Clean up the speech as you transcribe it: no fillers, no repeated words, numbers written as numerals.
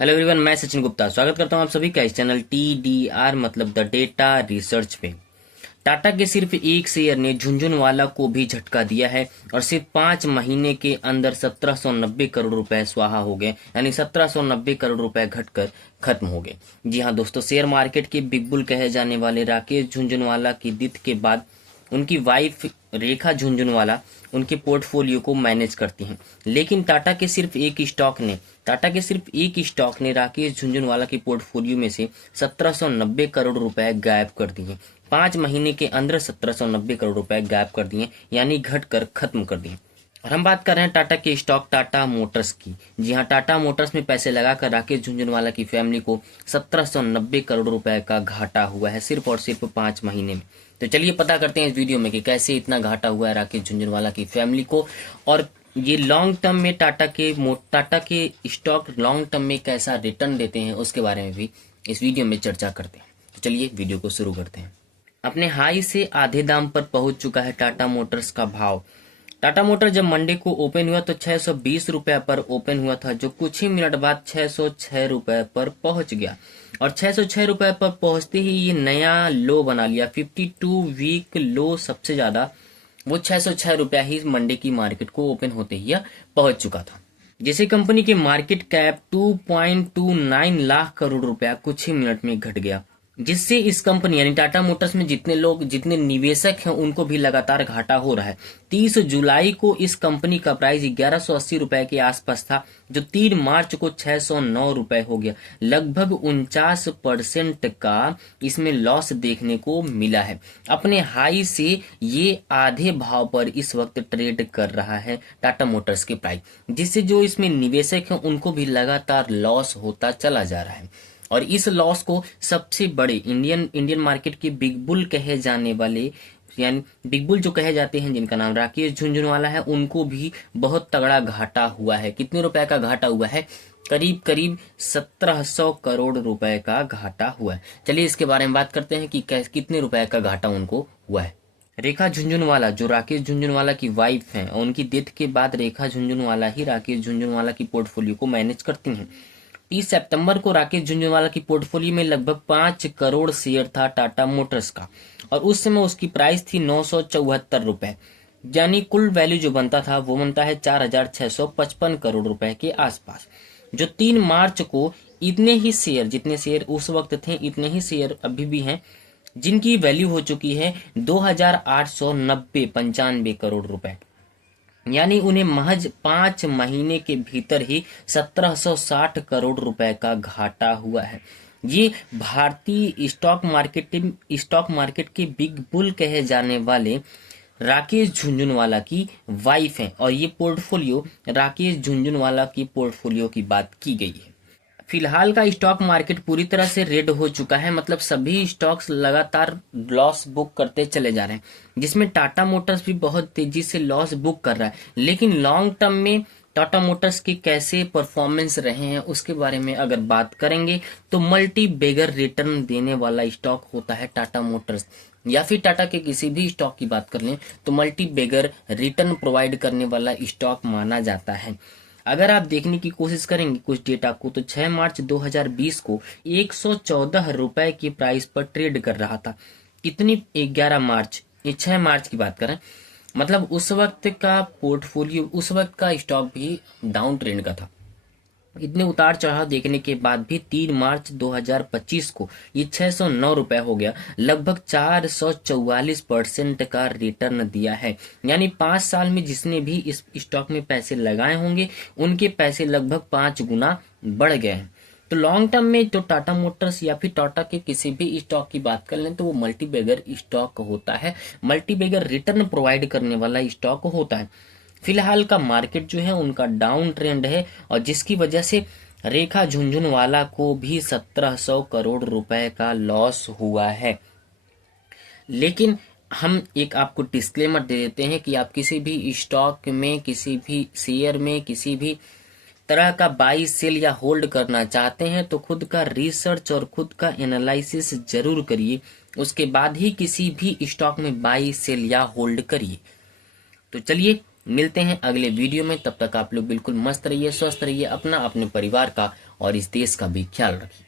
Hello everyone, मैं सचिन गुप्ता स्वागत करता हूं आप सभी का इस चैनल TDR मतलब द डेटा रिसर्च पे। टाटा के सिर्फ एक शेयर ने झुनझुनवाला को भी झटका दिया है और सिर्फ 5 महीने के अंदर 1790 करोड़ रुपए स्वाहा हो गए, यानी 1790 करोड़ रुपए घटकर खत्म हो गए। जी हाँ दोस्तों, शेयर मार्केट के बिग बुल कहे जाने वाले राकेश झुनझुनवाला की डेथ के बाद उनकी वाइफ रेखा झुनझुनवाला उनके पोर्टफोलियो को मैनेज करती हैं। लेकिन टाटा के सिर्फ एक स्टॉक ने राकेश झुनझुनवाला के पोर्टफोलियो में से 1790 करोड़ रुपए गायब कर दिए। 5 महीने के अंदर 1790 करोड़ रुपए गायब कर दिए, यानी घट कर खत्म कर दिए। और हम बात कर रहे हैं टाटा के स्टॉक टाटा मोटर्स की। जी हाँ, टाटा मोटर्स में पैसे लगाकर राकेश झुनझुनवाला की फैमिली को 1790 करोड़ रुपए का घाटा हुआ है सिर्फ और सिर्फ 5 महीने में। तो चलिए पता करते हैं इस वीडियो में कि कैसे इतना घाटा हुआ है राकेश झुनझुनवाला की फैमिली को, और ये लॉन्ग टर्म में टाटा के स्टॉक लॉन्ग टर्म में कैसा रिटर्न देते हैं उसके बारे में भी इस वीडियो में चर्चा करते हैं। तो चलिए वीडियो को शुरू करते हैं। अपने हाई से आधे दाम पर पहुंच चुका है टाटा मोटर्स का भाव। टाटा मोटर जब मंडे को ओपन हुआ तो 620 रुपए पर ओपन हुआ था, जो कुछ ही मिनट बाद 606 रुपए पर पहुंच गया और 606 रुपए पर पहुंचते ही ये नया लो बना लिया। 52 वीक लो सबसे ज्यादा वो 606 रुपया ही मंडे की मार्केट को ओपन होते ही पहुंच चुका था। जिसे कंपनी के मार्केट कैप 2.29 लाख करोड़ रुपया कुछ ही मिनट में घट गया, जिससे इस कंपनी यानी टाटा मोटर्स में जितने निवेशक हैं उनको भी लगातार घाटा हो रहा है। 30 जुलाई को इस कंपनी का प्राइस 1180 रुपए के आसपास था, जो 3 मार्च को 609 रुपए हो गया। लगभग 49% का इसमें लॉस देखने को मिला है। अपने हाई से ये आधे भाव पर इस वक्त ट्रेड कर रहा है टाटा मोटर्स के प्राइस, जिससे जो इसमें निवेशक हैं उनको भी लगातार लॉस होता चला जा रहा है। और इस लॉस को सबसे बड़े इंडियन मार्केट के बिग बुल कहे जाने वाले, यानी बिग बुल जो कहे जाते हैं जिनका नाम राकेश झुनझुनवाला है, उनको भी बहुत तगड़ा घाटा हुआ है। कितने रुपए का घाटा हुआ है? करीब 1700 करोड़ रुपए का घाटा हुआ है। चलिए इसके बारे में बात करते हैं कि कितने रुपए का घाटा उनको हुआ है। रेखा झुनझुनवाला जो राकेश झुनझुनवाला की वाइफ हैं, उनकी डेथ के बाद रेखा झुनझुनवाला ही राकेश झुनझुनवाला की पोर्टफोलियो को मैनेज करती हैं। 30 सितंबर को राकेश झुनझुनवाला की पोर्टफोलियो में लगभग 5 करोड़ शेयर था टाटा मोटर्स का, और उस समय उसकी प्राइस थी 974 रुपए, यानी कुल वैल्यू जो बनता था वो बनता है 4655 करोड़ रुपए के आसपास। जो 3 मार्च को इतने ही शेयर, जितने शेयर उस वक्त थे इतने ही शेयर अभी भी हैं, जिनकी वैल्यू हो चुकी है 2895 करोड़ रुपए, यानी उन्हें महज 5 महीने के भीतर ही 1760 करोड़ रुपए का घाटा हुआ है। ये भारतीय स्टॉक मार्केट के बिग बुल कहे जाने वाले राकेश झुनझुनवाला की वाइफ हैं, और ये पोर्टफोलियो राकेश झुनझुनवाला की पोर्टफोलियो की बात की गई है। फिलहाल का स्टॉक मार्केट पूरी तरह से रेड हो चुका है, मतलब सभी स्टॉक्स लगातार लॉस बुक करते चले जा रहे हैं, जिसमें टाटा मोटर्स भी बहुत तेजी से लॉस बुक कर रहा है। लेकिन लॉन्ग टर्म में टाटा मोटर्स के कैसे परफॉर्मेंस रहे हैं उसके बारे में अगर बात करेंगे तो मल्टी बेगर रिटर्न देने वाला स्टॉक होता है टाटा मोटर्स, या फिर टाटा के किसी भी स्टॉक की बात कर लें तो मल्टी बेगर रिटर्न प्रोवाइड करने वाला स्टॉक माना जाता है। अगर आप देखने की कोशिश करेंगे कुछ डेटा को, तो 6 मार्च 2020 को 114 रुपए की प्राइस पर ट्रेड कर रहा था। कितनी? 11 मार्च, ये 6 मार्च की बात करें, मतलब उस वक्त का पोर्टफोलियो, उस वक्त का स्टॉक भी डाउन ट्रेंड का था। इतने उतार चढ़ाव देखने के बाद भी 3 मार्च 2025 को ये 609 रुपए हो गया। लगभग 444% का रिटर्न दिया है, यानी 5 साल में जिसने भी इस स्टॉक में पैसे लगाए होंगे उनके पैसे लगभग 5 गुना बढ़ गए हैं। तो लॉन्ग टर्म में तो टाटा मोटर्स या फिर टाटा के किसी भी स्टॉक की बात कर लें तो वो मल्टीबैगर स्टॉक होता है, मल्टीबैगर रिटर्न प्रोवाइड करने वाला स्टॉक होता है। फिलहाल का मार्केट जो है उनका डाउन ट्रेंड है, और जिसकी वजह से रेखा झुनझुनवाला को भी 1700 करोड़ रुपए का लॉस हुआ है। लेकिन हम एक आपको डिस्क्लेमर दे देते हैं कि आप किसी भी स्टॉक में, किसी भी शेयर में, किसी भी तरह का बाई सेल या होल्ड करना चाहते हैं तो खुद का रिसर्च और खुद का एनालिसिस जरूर करिए, उसके बाद ही किसी भी स्टॉक में बाई सेल या होल्ड करिए। तो चलिए मिलते हैं अगले वीडियो में, तब तक आप लोग बिल्कुल मस्त रहिए, स्वस्थ रहिए, अपना अपने परिवार का और इस देश का भी ख्याल रखिए।